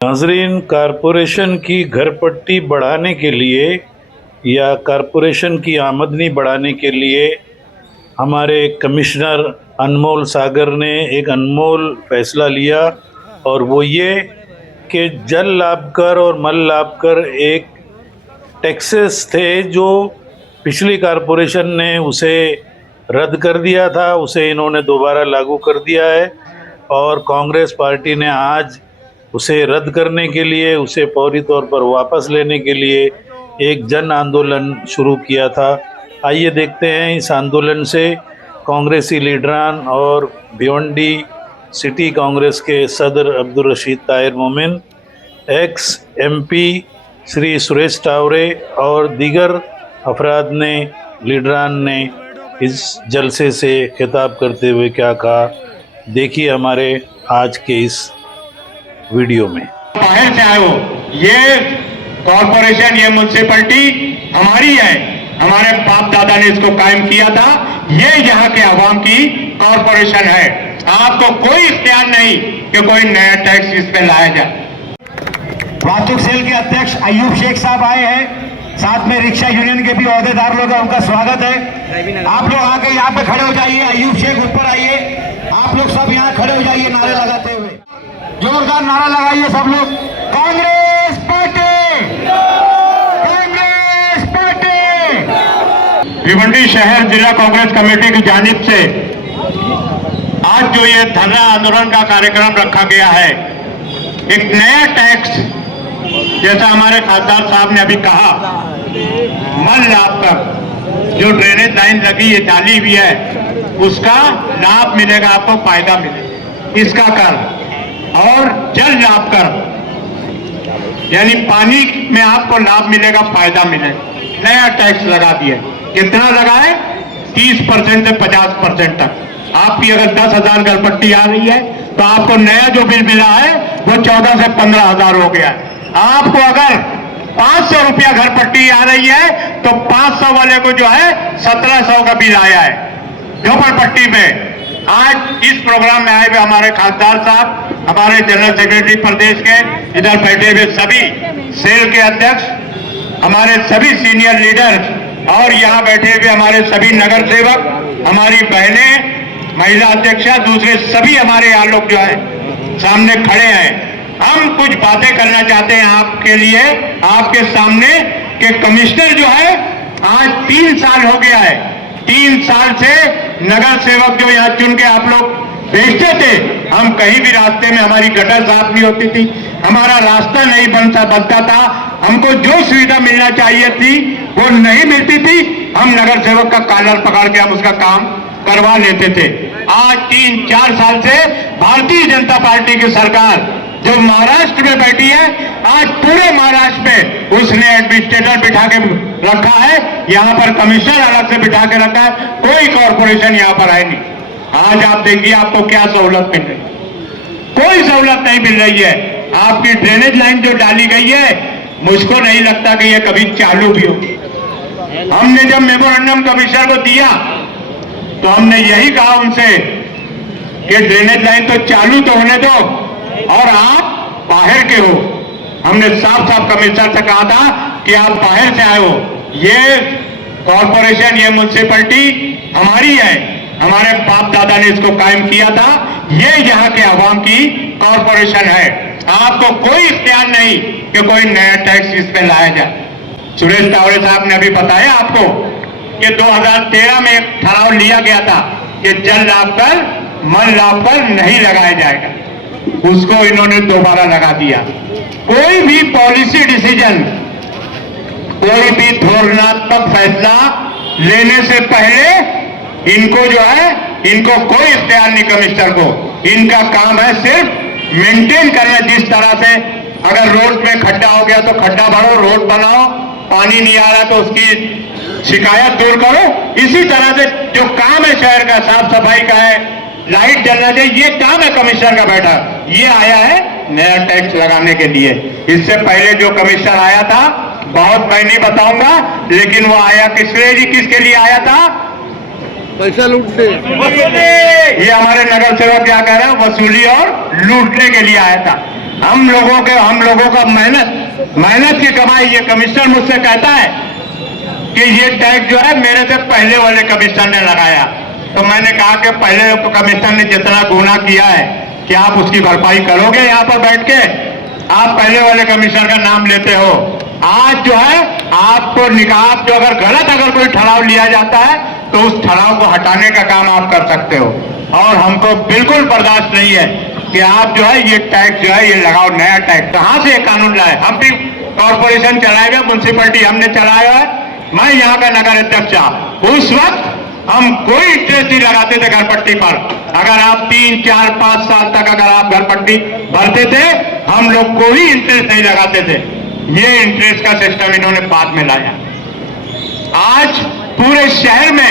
नाजरीन, कारपोरेशन की घरपट्टी बढ़ाने के लिए या कारपोरेशन की आमदनी बढ़ाने के लिए हमारे कमिश्नर अनमोल सागर ने एक अनमोल फैसला लिया और वो ये कि जल लाभ कर और मल लाभ कर एक टैक्सेस थे जो पिछली कारपोरेशन ने उसे रद्द कर दिया था, उसे इन्होंने दोबारा लागू कर दिया है और कांग्रेस पार्टी ने आज उसे रद्द करने के लिए, उसे फौरी तौर पर वापस लेने के लिए एक जन आंदोलन शुरू किया था। आइए देखते हैं इस आंदोलन से कांग्रेसी लीडरान और भिवंडी सिटी कांग्रेस के सदर अब्दुल रशीद ताहिर मोमिन, एक्स एमपी श्री सुरेश टावरे और दीगर अफराद ने, लीडरान ने इस जलसे से खिताब करते हुए क्या कहा, देखिए हमारे आज के इस वीडियो में। बाहर से आए हो, ये कॉर्पोरेशन, ये म्युनिसिपैलिटी हमारी है, हमारे बाप दादा ने इसको कायम किया था, ये यहाँ के आवाम की कॉर्पोरेशन है। आपको कोई इख्तियार नहीं कि कोई नया टैक्स इस पे लाया जाए। वास्तुक सेल के अध्यक्ष अयूब शेख साहब आए हैं, साथ में रिक्शा यूनियन के भी अहदेदार लोग हैं, उनका स्वागत है। आप लोग आके यहाँ पे खड़े हो जाइए, अयूब शेख ऊपर आइए, आप लोग सब यहाँ खड़े हो जाइए नारे लगाते हुए, जोरदार नारा लगाइए सब लोग, कांग्रेस पार्टी, कांग्रेस पार्टी। भिवंडी शहर जिला कांग्रेस कमेटी की जानिब से आज जो ये धरना आंदोलन का कार्यक्रम रखा गया है, एक नया टैक्स, जैसा हमारे खासदार साहब ने अभी कहा, मल लाभ कर जो ड्रेनेज लाइन लगी है, डाली हुई है, उसका लाभ मिलेगा, आपको फायदा मिलेगा इसका कर। और जल लाभ कर यानी पानी में आपको लाभ मिलेगा, फायदा मिलेगा। नया टैक्स लगा दिया, कितना लगा है? 30% से 50% तक। आपकी अगर 10,000 घरपट्टी आ रही है तो आपको नया जो बिल मिला है वो 14 से 15,000 हो गया है। आपको अगर 500 रुपया घरपट्टी आ रही है तो 500 वाले को जो है 1700 का बिल आया है झोपड़पट्टी में। आज इस प्रोग्राम में आए हुए हमारे खासदार साहब, हमारे जनरल सेक्रेटरी प्रदेश के, इधर बैठे हुए सभी सेल के अध्यक्ष, हमारे सभी सीनियर लीडर और यहाँ बैठे हुए हमारे सभी नगर सेवक, हमारी बहनें, महिला अध्यक्षा, दूसरे सभी हमारे यहाँ लोग जो है सामने खड़े हैं। हम कुछ बातें करना चाहते हैं आपके लिए, आपके सामने, कि कमिश्नर जो है आज 3 साल हो गया है, 3 साल से नगर सेवक जो यहाँ चुन के आप लोग भेजते थे, हम कहीं भी रास्ते में हमारी गटर साफ नहीं होती थी, हमारा रास्ता नहीं बनता था, हमको जो सुविधा मिलना चाहिए थी वो नहीं मिलती थी, हम नगर सेवक का कॉलर पकड़ के हम उसका काम करवा लेते थे। आज 3-4 साल से भारतीय जनता पार्टी की सरकार जो महाराष्ट्र में बैठी है, आज पूरे महाराष्ट्र में उसने एडमिनिस्ट्रेटर बिठा के रखा है, यहाँ पर कमिश्नर अलग से बिठा के रखा है, कोई कॉर्पोरेशन यहाँ पर है नहीं। आज आप देखिए आपको क्या सहूलत मिल रही है, कोई सहूलत नहीं मिल रही है। आपकी ड्रेनेज लाइन जो डाली गई है, मुझको नहीं लगता कि यह कभी चालू भी होगी। हमने जब मेमोरेंडम कमिश्नर को दिया तो हमने यही कहा उनसे कि ड्रेनेज लाइन तो चालू तो होने दो, और आप बाहर के हो। हमने साफ साफ कमिश्नर से कहा था कि आप बाहर से आए हो, ये कॉर्पोरेशन, ये म्युनिसिपैलिटी हमारी है, हमारे बाप दादा ने इसको कायम किया था, ये यहाँ के आवाम की कॉर्पोरेशन है। आपको कोई इख्तियार नहीं कि कोई नया टैक्स इस पे लाया जाए। सुरेश टावरे साहब ने अभी बताया आपको कि 2013 में एक ठहराव लिया गया था कि जल लाभ कर मल लाभ पर नहीं लगाया जाएगा, उसको इन्होंने दोबारा लगा दिया। कोई भी पॉलिसी डिसीजन, कोई भी धोरणात्मक फैसला लेने से पहले इनको जो है, इनको कोई इख्तियार नहीं कमिश्नर को, इनका काम है सिर्फ मेंटेन करना। जिस तरह से अगर रोड में खड्डा हो गया तो खड्डा भरो, रोड बनाओ, पानी नहीं आ रहा तो उसकी शिकायत दूर करो। इसी तरह से जो काम है शहर का, साफ सफाई का है, लाइट जलना चाहिए, ये काम है कमिश्नर का बैठा। ये आया है नया टैक्स लगाने के लिए। इससे पहले जो कमिश्नर आया था, बहुत मैं नहीं बताऊंगा, लेकिन वो आया किसके लिए आया था? पैसा लूटने। ये हमारे नगर सेवक क्या कह रहे हैं, वसूली और लूटने के लिए आया था। हम लोगों का मेहनत की कमाई। ये कमिश्नर मुझसे कहता है कि ये टैक्स जो है मेरे से पहले वाले कमिश्नर ने लगाया। तो मैंने कहा कि पहले कमिश्नर ने जितना गुनाह किया है क्या आप उसकी भरपाई करोगे यहाँ पर बैठ के? आप पहले वाले कमिश्नर का नाम लेते हो। आज जो है आपको निकाह जो अगर कोई ठहराव लिया जाता है तो उस ठहराव को हटाने का काम आप कर सकते हो। और हमको बिल्कुल बर्दाश्त नहीं है कि आप जो है ये टैक्स जो है ये लगाओ, नया टैक्स। कहां से ये कानून लाए? हम भी कॉर्पोरेशन चलाए हुए, म्यूनसिपलिटी हमने चलाया है। मैं यहाँ का नगर अध्यक्ष था। उस वक्त हम कोई इंटरेस्ट नहीं लगाते थे घर पट्टी पर। अगर आप 3, 4, 5 साल तक अगर आप घर पट्टी भरते थे, हम लोग कोई इंटरेस्ट नहीं लगाते थे। ये इंटरेस्ट का सिस्टम इन्होंने बाद में लाया। आज पूरे शहर में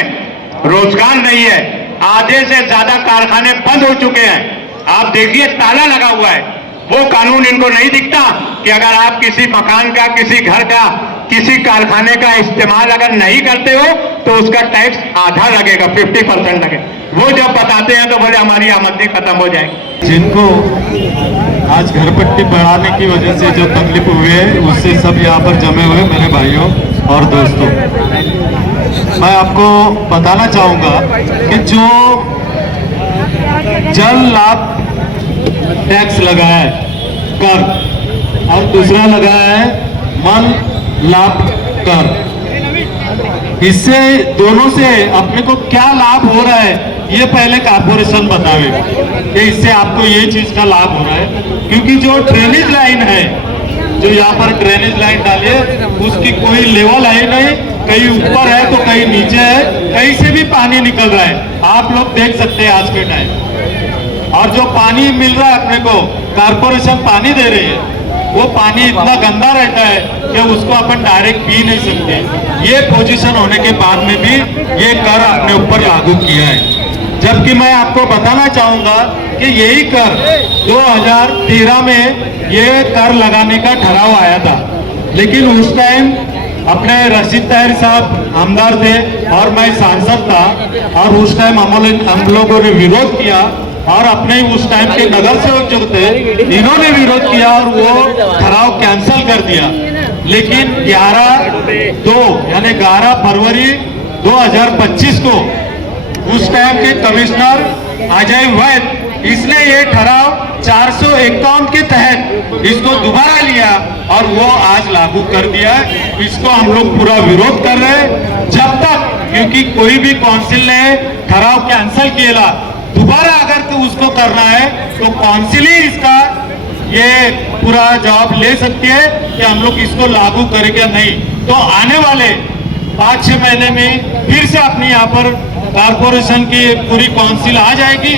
रोजगार नहीं है, आधे से ज्यादा कारखाने बंद हो चुके हैं। आप देखिए ताला लगा हुआ है। वो कानून इनको नहीं दिखता कि अगर आप किसी मकान का, किसी घर का, किसी कारखाने का इस्तेमाल अगर नहीं करते हो तो उसका टैक्स आधा लगेगा, 50% लगेगा। वो जब बताते हैं तो बोले हमारी आमदनी खत्म हो जाएगी। जिनको आज घर पट्टी बढ़ाने की वजह से जो तकलीफ हुई है उससे सब यहाँ पर जमे हुए मेरे भाइयों और दोस्तों, मैं आपको बताना चाहूँगा कि जो जल लाभ टैक्स लगा है कर और दूसरा लगा है मन लाभ कर, इससे दोनों से अपने को क्या लाभ हो रहा है ये पहले कॉर्पोरेशन बतावे कि इससे आपको ये चीज का लाभ हो रहा है। क्योंकि जो ड्रेनेज लाइन है, जो यहाँ पर ड्रेनेज लाइन डाली है उसकी कोई लेवल है नहीं, कहीं ऊपर है तो कहीं नीचे है, कहीं से भी पानी निकल रहा है। आप लोग देख सकते हैं आज के टाइम। और जो पानी मिल रहा है अपने को, कॉर्पोरेशन पानी दे रही है, वो पानी इतना गंदा रहता है कि उसको अपन डायरेक्ट पी नहीं सकते। ये पोजीशन होने के बाद में भी ये कर अपने ऊपर लागू किया है। जबकि मैं आपको बताना चाहूंगा कि यही कर 2013 में ये कर लगाने का ठहराव आया था, लेकिन उस टाइम अपने रशीद ताहिर साहब आमदार थे और मैं सांसद था, और उस टाइम हम लोगों ने विरोध किया और अपने उस टाइम के नगर सेवक जो थे इन्होंने विरोध किया और वो ठहराव कैंसिल कर दिया। लेकिन 11 फरवरी 2025 को उस टाइम के कमिश्नर अजय वैद इसने ये ठहराव 451 के तहत इसको दोबारा लिया और वो आज लागू कर दिया। इसको हम लोग पूरा विरोध कर रहे हैं जब तक, क्योंकि कोई भी काउंसिल ने ठहराव कैंसिल किया दोबारा अगर तो उसको करना है तो काउंसिल ही इसका ये पूरा जवाब ले सकती है कि हम लोग इसको लागू करेंगे नहीं। तो आने वाले 5-6 महीने में फिर से अपनी यहाँ पर कॉर्पोरेशन की पूरी काउंसिल आ जाएगी।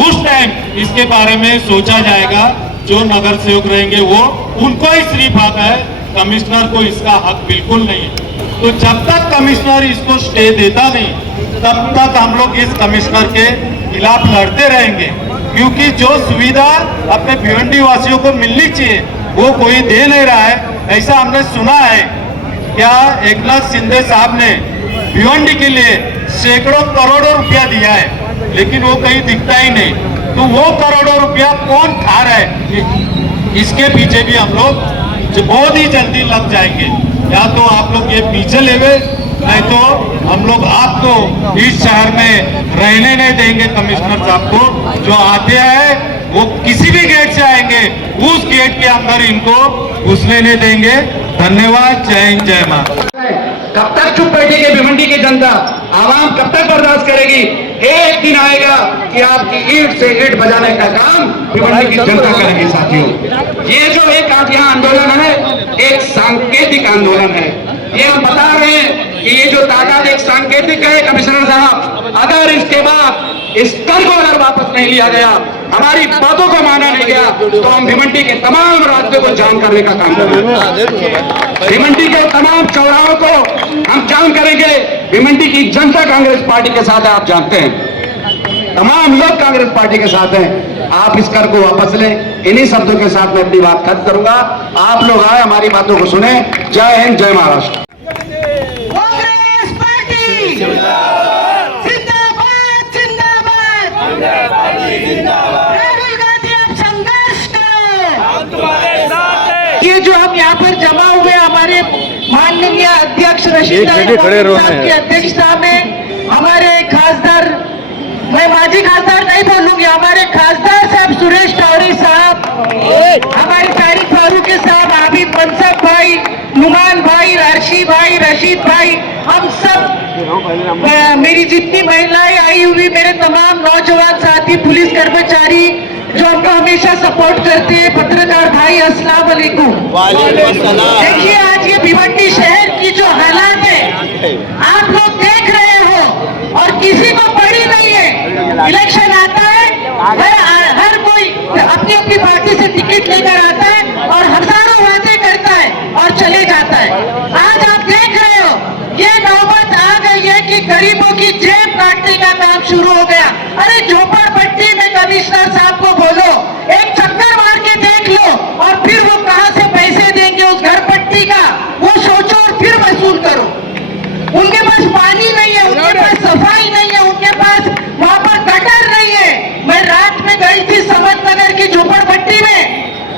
उस टाइम इसके बारे में सोचा जाएगा। जो नगर सेवक रहेंगे वो उनको ही सिर्फ हक है, कमिश्नर को इसका हक बिल्कुल नहीं है। तो जब तक कमिश्नर इसको स्टे देता नहीं तब तक हम लोग इस कमिश्नर के खिलाफ लड़ते रहेंगे, क्योंकि जो सुविधा अपने भिवंडी वासियों को मिलनी चाहिए वो कोई दे नहीं रहा है। ऐसा हमने सुना है, क्या एकनाथ शिंदे साहब ने भिवंडी के लिए सैकड़ों करोड़ों रुपया दिया है, लेकिन वो कहीं दिखता ही नहीं। तो वो करोड़ों रुपया कौन खा रहा है, इसके पीछे भी हम लोग बहुत ही जल्दी लग जाएंगे। या तो आप लोग ये पीछे लेवे, नहीं तो हम लोग आपको इस शहर में रहने नहीं देंगे। कमिश्नर साहब को जो आते हैं वो किसी भी गेट से आएंगे, उस गेट के अंदर इनको घुसने नहीं देंगे। धन्यवाद। जय हिंद, जय मां। कब तक चुप बैठेगी भिवंडी की जनता? आवाम कब तक बर्दाश्त करेगी? एक दिन आएगा कि आपकी ईंट से ईंट बजाने का काम भिवंडी की जनता करेगी। साथियों, ये जो एक आज यहाँ आंदोलन है एक सांकेतिक आंदोलन है। ये हम बता रहे हैं कि ये जो तादाद एक सांकेतिक है कमिश्नर साहब, अगर इसके बाद इस कर को अगर वापस नहीं लिया गया, हमारी बातों को माना नहीं गया, तो हम भिवंडी के तमाम रास्ते को जाम करने का काम करेंगे। भिवंडी के तमाम चौराहों को हम जाम करेंगे। भिवंडी की जनता कांग्रेस पार्टी के साथ है, आप जानते हैं, तमाम लोग कांग्रेस पार्टी के साथ हैं। आप इस कर को वापस लें। इन्हीं शब्दों के साथ मैं अपनी बात खत्म करूंगा। आप लोग आए, हमारी बातों को सुने। जय हिंद, जय महाराष्ट्र। कांग्रेस पार्टी जिंदाबाद जिंदाबाद। राहुल गांधी अब संघर्ष करो। ये जो हम यहाँ पर जमा हुए हमारे माननीय अध्यक्ष रशीद साहब की अध्यक्षता में हमारे खासदार, मैं माजी खासदार नहीं बोलूंगी, हमारे खासदार साहब सुरेश टौरी साहब, हमारे तारिक फारूकी साहब, आबिद मनसब भाई, नुमान भाई, राशि भाई, रशीद भाई, हम सब, मेरी जितनी महिलाएं आई हुई, मेरे तमाम नौजवान साथी, पुलिस कर्मचारी जो हमको हमेशा सपोर्ट करते हैं, पत्रकार भाई, अस्सलाम वालेकुम। देखिए आज ये भिवंडी शहर की जो हालात है आप लोग देख रहे हो और किसी को पड़ी नहीं है। इलेक्शन आता है, हर कोई अपनी अपनी पार्टी से टिकट लेकर आता है और हजारों वादे करता है और चले जाता है। आज आप देख रहे हो ये नौबत आ गई है कि गरीबों की जेब काटने का काम शुरू हो गया। अरे झोपड़पट्टी में कमिश्नर साहब को बोलो एक चक्कर मार के देख लो और फिर वो कहां से पैसे देंगे उस घर पट्टी का, वो सोचो और फिर वसूल करो। उनके पास पानी नहीं है, उनके पास सफाई नहीं है, उनके पास वहां पर गटर नहीं है। मैं रात में गई थी समत नगर की झोपड़पट्टी में,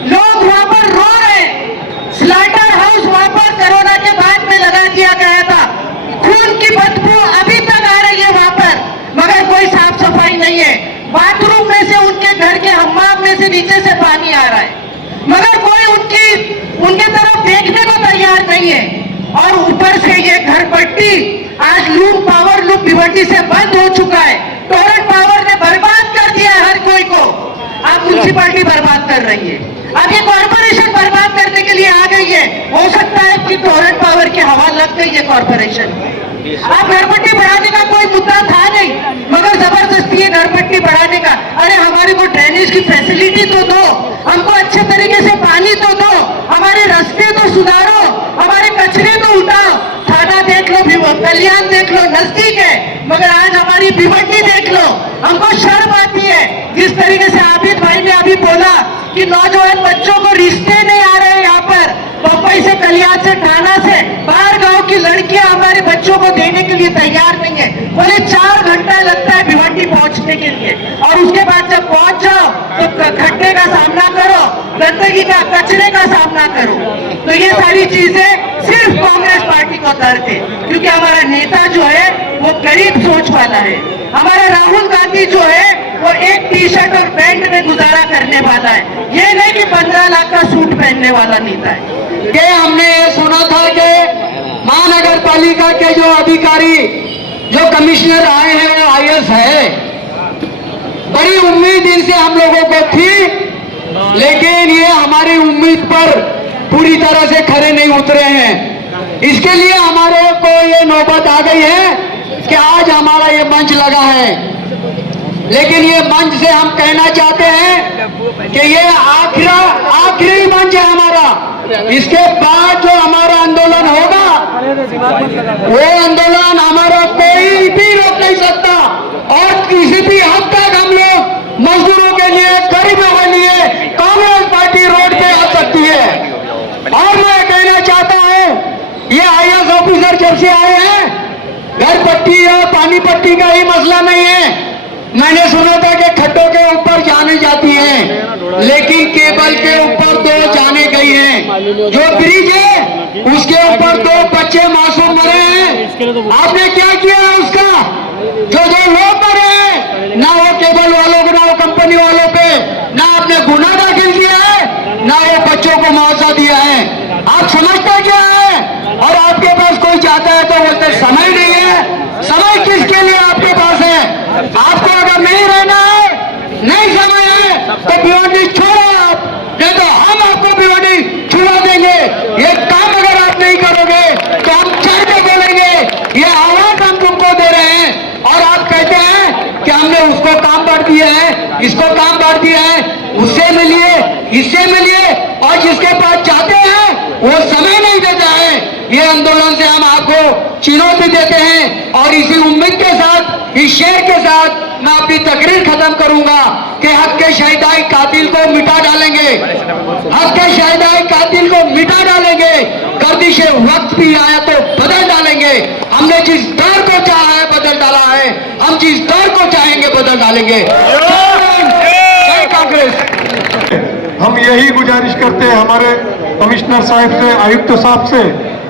लोग वहां पर रो रहे। स्लाटर हाउस वहां पर कोरोना के बाद में लगा दिया गया था, खून की बदबू अभी तक आ रही है वहां पर, मगर कोई साफ सफाई नहीं है। बाथरूम में से, उनके घर के हम्माम में से नीचे से पानी आ रहा है, मगर कोई उनके तरफ देखने को तैयार नहीं है। और ऊपर से ये घर पट्टी आज लूम पावर लूम भिवंडी से बंद हो चुका है। टोरेंट पावर ने बर्बाद कर दिया हर कोई को। अब म्युनिसिपालिटी बर्बाद कर रही है, अब ये कॉर्पोरेशन बर्बाद करने के लिए आ गई है। हो सकता है कि टोरेंट पावर की हवा लग गई है कॉर्पोरेशन। अब घरपट्टी बढ़ाने का कोई मुद्दा था नहीं, मगर जबरदस्ती है घरपट्टी बढ़ाने का। अरे हमारे को ड्रेनेज की फैसिलिटी तो दो, हमको अच्छे तरीके से पानी तो दो, हमारे रास्ते तो सुधारो, हमारे कचरे तो उठाओ। थाना देख लो, कल्याण देख लो, नजदीक है, मगर आज हमारी भिवंडी देख लो। हमको शर्म आती है जिस तरीके से आबिद भाई ने अभी बोला कि नौजवान बच्चों को रिश्ते नहीं आ रहे यहाँ पर, बम्बई से, कल्याण से, थाना से, बाहर गांव की लड़कियां हमारे बच्चों को देने के लिए तैयार नहीं है। बोले 4 घंटा लगता है भिवंडी पहुंचने के लिए, और उसके बाद जब पहुंच जाओ तो खड्डे का सामना करो, गंदगी का, कचरे का सामना करो। तो ये सारी चीजें सिर्फ कांग्रेस पार्टी को दर्द है, क्योंकि हमारा नेता जो है वो गरीब सोच वाला है। हमारा राहुल गांधी जो है वो एक टी शर्ट और पैंट में गुजारा करने वाला है, ये नहीं कि 15 लाख का सूट पहनने वाला नेता है। ये हमने ये सुना था कि महानगर पालिका के जो अधिकारी, जो कमिश्नर आए हैं वो IAS है। बड़ी उम्मीद इनसे हम लोगों को थी, लेकिन ये हमारी उम्मीद पर पूरी तरह से खरे नहीं उतरे हैं। इसके लिए हमारे को ये नौबत आ गई है कि आज हमारा ये मंच लगा है। लेकिन ये मंच से हम कहना चाहते हैं कि ये आखिरी मंच है हमारा। इसके बाद जो हमारा आंदोलन होगा वो आंदोलन हमारा कोई भी रोक नहीं सकता, और किसी भी हद तक हम लोग मजदूरों के लिए, गरीबों के लिए कांग्रेस पार्टी रोड पे आ सकती है। और मैं कहना चाहता हूं ये IAS ऑफिसर जब से आए हैं, घर पट्टी या पानी पट्टी का ही मसला नहीं है। मैंने सुना था कि खड्डों के ऊपर जाने जाती हैं, लेकिन केबल के ऊपर 2 जाने गई हैं। जो ब्रिज है उसके ऊपर 2 बच्चे मासूम मरे हैं। आपने क्या किया है उसका? जो लोग मरे हैं, ना वो केबल वालों को, ना वो कंपनी वालों पे, ना आपने गुनाह दाखिल किया है, ना वो बच्चों को मुआवजा दिया है। आप समझते क्या है? और आपके पास कोई जाता है तो बोलते समय नहीं है। समय किसके लिए आपके पास है? आपको अगर नहीं रहना है, नहीं समय है, तो भिवंडी छोड़ो आप, नहीं तो हम आपको भिवंडी छुड़ा देंगे। ये काम अगर आप नहीं करोगे तो हम चढ़ के बोलेंगे। ये आवाज हम तुमको दे रहे हैं, और आप कहते हैं कि हमने उसको काम बांट दिया है, इसको काम बांट दिया है, उससे मिलिए, इससे मिलिए, और जिसके पास जाते हैं वो समय नहीं देता है। ये आंदोलन से हम आपको चुनौती देते हैं, और इसी उम्मीद के साथ, इस शेर के साथ मैं अपनी तकरीर खत्म करूंगा कि हक के शहीदाई कातिल को मिटा डालेंगे, हक के शहीदाई कातिल को मिटा डालेंगे। गर्दिशे वक्त भी आया तो बदल डालेंगे। हमने जिस दौर को चाहा है बदल डाला है, हम जिस दौर को चाहेंगे बदल डालेंगे। जय कांग्रेस। हम यही गुजारिश करते हैं हमारे कमिश्नर साहब से, आयुक्त साहब से,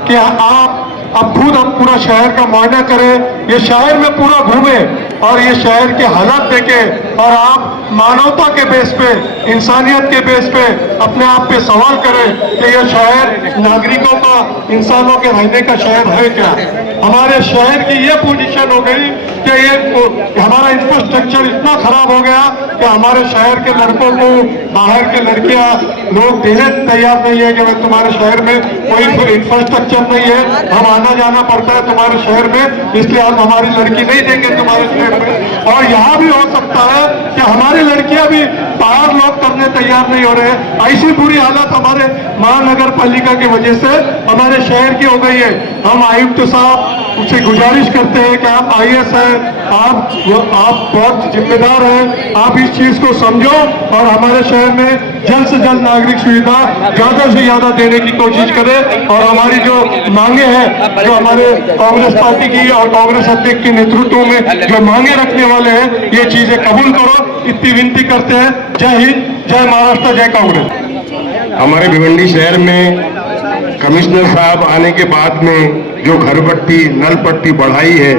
कि आप अब खुद हम पूरा शहर का मुआयना करें, ये शहर में पूरा घूमें और ये शहर के हालात देखें और आप मानवता के बेस पे, इंसानियत के बेस पे अपने आप पे सवाल करें कि ये शहर नागरिकों का, इंसानों के रहने का शहर है क्या। हमारे शहर की ये पोजीशन हो गई कि ये हमारा इंफ्रास्ट्रक्चर इतना खराब हो गया कि हमारे शहर के लड़कों को बाहर के लड़कियां लोग देने तैयार नहीं है कि भाई तुम्हारे शहर में कोई इंफ्रास्ट्रक्चर नहीं है, हम आना जाना पड़ता है तुम्हारे शहर में, इसलिए हम हमारी लड़की नहीं देंगे तुम्हारे शहर में। और यहाँ भी हो सकता है कि हमारी लड़कियां भी बाहर लोग करने तैयार नहीं हो रहे। ऐसी बुरी हालत हमारे महानगर पालिका की वजह से हमारे शहर की हो गई है। हम आयुक्त साहब उसे गुजारिश करते हैं कि आप IAS हैं, आप बहुत जिम्मेदार हैं, आप इस चीज को समझो और हमारे शहर में जल्द से जल्द नागरिक सुविधा ज्यादा से ज्यादा देने की कोशिश करें और हमारी जो मांगे हैं, जो हमारे कांग्रेस पार्टी की और कांग्रेस अध्यक्ष के नेतृत्व में जो मांगे रखने वाले हैं, ये चीजें कबूल करो, इतनी विनती करते हैं। जय हिंद, जय महाराष्ट्र, जय कांग्रेस। हमारे भिवंडी शहर में कमिश्नर साहब आने के बाद में जो घर पट्टी, नल पट्टी बढ़ाई है,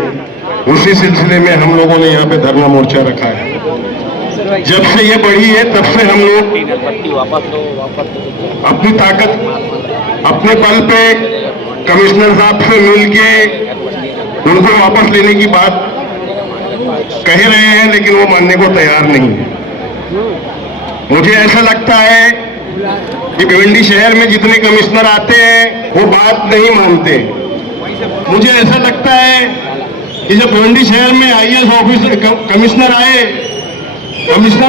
उसी सिलसिले में हम लोगों ने यहाँ पे धरना मोर्चा रखा है। जब से ये बढ़ी है तब से हम लोग अपनी ताकत, अपने बल पे कमिश्नर साहब से मिलके उनको वापस लेने की बात कह रहे हैं, लेकिन वो मानने को तैयार नहीं है। मुझे ऐसा लगता है कि भिवंडी शहर में जितने कमिश्नर आते हैं वो बात नहीं मानते। मुझे ऐसा लगता है कि जब भिवंडी शहर में IAS ऑफिसर कमिश्नर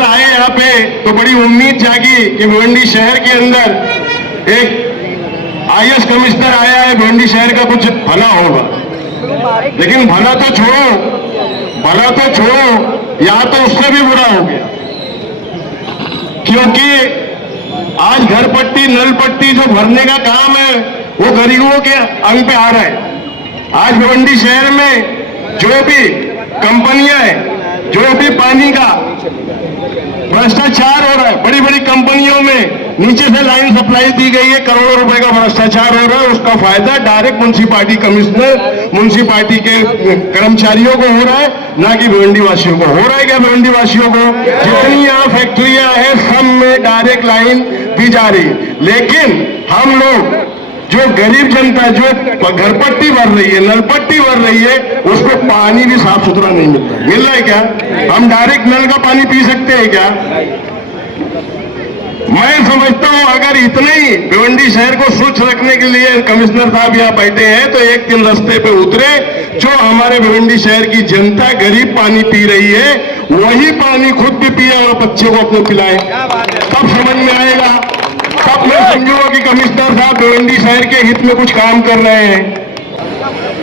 आए यहाँ पे, तो बड़ी उम्मीद जागी कि भिवंडी शहर के अंदर एक IAS कमिश्नर आया है, भिवंडी शहर का कुछ भला होगा। लेकिन भला तो छोड़ो, यहाँ तो उससे भी बुरा हो गया, क्योंकि आज घर पट्टी, नल पट्टी जो भरने का काम है वो गरीबों के अंग पे आ रहा है। आज भिवंडी शहर में जो भी कंपनियां हैं, जो भी पानी का भ्रष्टाचार हो रहा है, बड़ी बड़ी कंपनियों में नीचे से लाइन सप्लाई दी गई है, करोड़ों रुपए का भ्रष्टाचार हो रहा है, उसका फायदा डायरेक्ट म्युनिसिपालिटी कमिश्नर, म्युनिसिपालिटी के कर्मचारियों को हो रहा है, ना कि भिवंडी वासियों को। हो रहा है क्या भिवंडी वासियों को? जितनी यहाँ फैक्ट्रियां हैं सब में डायरेक्ट लाइन दी जा रही है, लेकिन हम लोग जो गरीब जनता जो घर पट्टी भर रही है, नल पट्टी भर रही है, उसको पानी भी साफ सुथरा नहीं मिल रहा है। मिल रहा है क्या? हम डायरेक्ट नल का पानी पी सकते हैं क्या? मैं समझता हूं अगर इतने ही भिवंडी शहर को स्वच्छ रखने के लिए कमिश्नर साहब यहाँ बैठे हैं, तो एक दिन रास्ते पे उतरे, जो हमारे भिवंडी शहर की जनता गरीब पानी पी रही है, वही पानी खुद भी पिए और बच्चे को अपने पिलाए, तब समझ में आएगा, तब मैं समझूंगा कि कमिश्नर साहब भिवंडी शहर के हित में कुछ काम कर रहे हैं।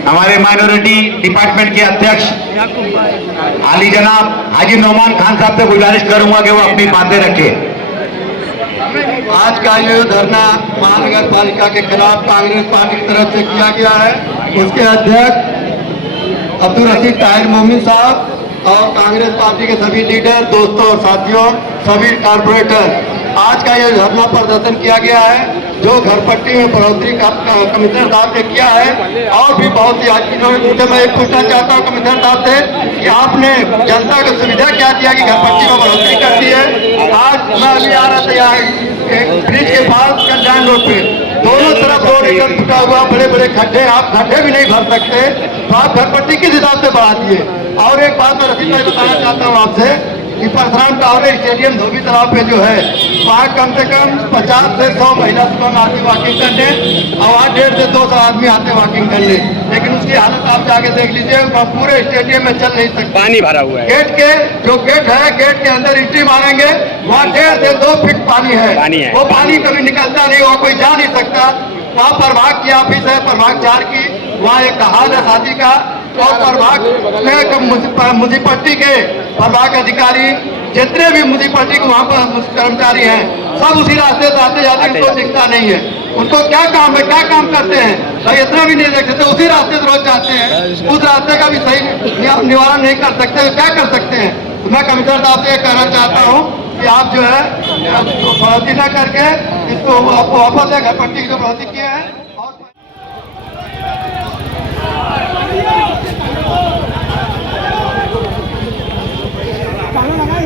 हमारे माइनॉरिटी डिपार्टमेंट के अध्यक्ष आली जनाब हाजी नौमान खान साहब से गुजारिश करूंगा कि वो अपनी बातें रखें। आज का ये धरना महानगर पालिका के खिलाफ कांग्रेस पार्टी की तरफ से किया गया है। उसके अध्यक्ष अब्दुल रशीद ताहिर मोमिन साहब और कांग्रेस पार्टी के सभी लीडर, दोस्तों और साथियों, सभी कारपोरेटर, आज का ये धरना प्रदर्शन किया गया है जो घर पट्टी में बढ़ोतरी का कमिश्नर साहब ने किया है। और भी बहुत सी आज चीजों मैं पूछना चाहता हूँ कमिश्नर साहब से कि आपने जनता को सुविधा क्या दिया कि घर पट्टी में बढ़ोतरी कर दी है। आज मैं अभी आ रहा था यहाँ ब्रिज के पास कल्याण रोड पे दोनों तरफ रोड एकदम टूटा हुआ, बड़े बड़े खड्डे, आप खड्डे भी नहीं भर सकते, तो आप घर पट्टी किस हिसाब से बढ़ा दिए। और एक बात मैं रशीद भाई बताना चाहता हूँ आपसे कि परशुराम टावर स्टेडियम धोबी तालाब पे जो है, वहाँ कम से कम 50 से 100 महिला सुबह आते वॉकिंग करने और वहाँ 150 से 200 आदमी आते वॉकिंग करने, लेकिन उसकी हालत आप जाके देख लीजिए, वहाँ पूरे स्टेडियम में चल नहीं सकते, पानी भरा हुआ है। गेट के जो गेट है, गेट के अंदर एंट्री मारेंगे, वहाँ 1.5 से 2 फीट पानी है, वो पानी कभी निकलता नहीं, वहाँ कोई जा नहीं सकता। वहाँ प्रभाग की ऑफिस है, प्रभाग 4 की, वहाँ एक हाल है शादी का, और प्रभाग में म्युनिसिपलिटी के प्रभाग अधिकारी जितने भी म्युनिसिपलिटी के वहाँ पर कर्मचारी हैं, सब उसी रास्ते से आते जाते, उनको दिखता नहीं है। उनको क्या काम है, क्या काम करते हैं भाई, इतना भी नहीं देख सकते, उसी रास्ते से रोज जाते हैं, उस रास्ते का भी सही निवारण नहीं कर सकते, क्या कर सकते हैं। मैं कमिश्नर साहब से कहना चाहता हूँ कि आप जो है बढ़ोतरी न करके इसको वापस घर पट्टी की जो बढ़ोतरी किए हैं और ताला लगा हुआ है